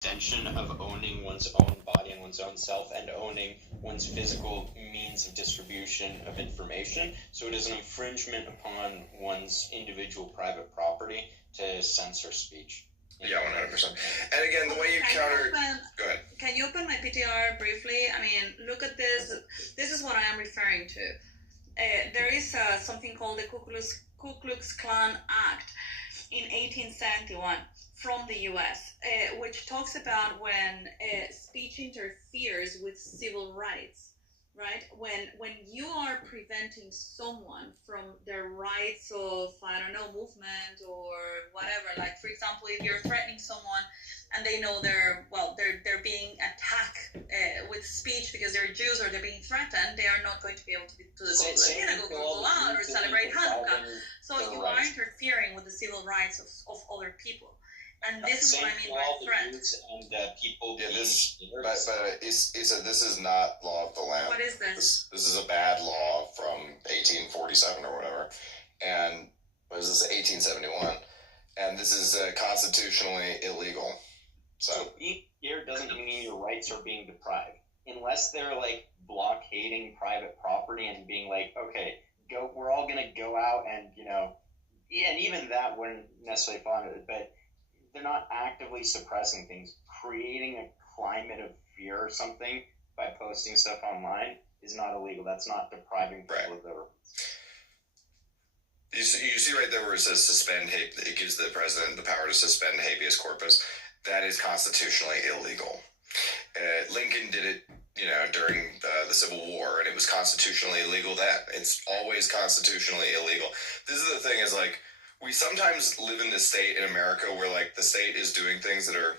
extension of owning one's own body and one's own self and owning one's physical means of distribution of information. So it is an infringement upon one's individual private property to censor speech. Yeah, 100%. And again, the way you counter... Go ahead. Can you open my PTR briefly? I mean, look at this. This is what I am referring to. There is something called the Ku Klux Klan Act in 1871 from the US, which talks about when speech interferes with civil rights, right? When you are preventing someone from their rights of, I don't know, movement or whatever, like, for example, if you're threatening someone and they know they're being attacked with speech because they're Jews or they're being threatened, they are not going to be able to go to the synagogue or go out or celebrate Hanukkah. So you are interfering with the civil rights of other people. And this is what I mean by threat. And people. Yeah, this is not law of the land. What is this? This is a bad law from 1847 or whatever, and what is this? 1871, and this is constitutionally illegal. So being here doesn't mean your rights are being deprived, unless they're like blockading private property and being like, okay, we're all gonna go out and and even that wouldn't necessarily fall into it, but they're not actively suppressing things. Creating a climate of fear or something by posting stuff online is not illegal. That's not depriving people of their rights. You see right there where it says suspend, it gives the president the power to suspend habeas corpus. That is constitutionally illegal. Lincoln did it, during the Civil War, and it was constitutionally illegal then. It's always constitutionally illegal. This is the thing is, like, we sometimes live in this state in America where, like, the state is doing things that are,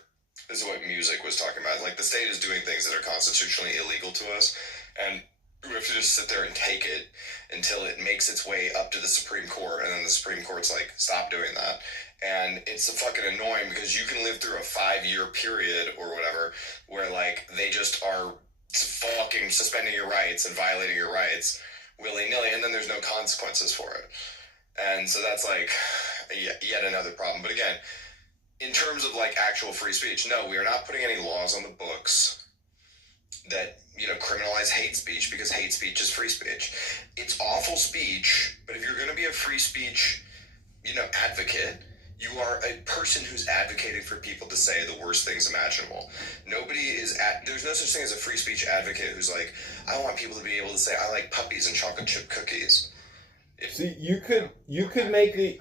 this is what music was talking about, like, the state is doing things that are constitutionally illegal to us, and we have to just sit there and take it until it makes its way up to the Supreme Court, and then the Supreme Court's like, stop doing that. And it's fucking annoying because you can live through a 5-year period or whatever where, like, they just are fucking suspending your rights and violating your rights willy-nilly, and then there's no consequences for it. And so that's, like, yet another problem. But again, in terms of, like, actual free speech, no, we are not putting any laws on the books that, criminalize hate speech, because hate speech is free speech. It's awful speech, but if you're going to be a free speech, advocate, you are a person who's advocating for people to say the worst things imaginable. There's no such thing as a free speech advocate who's like, I want people to be able to say, I like puppies and chocolate chip cookies. See, you could make the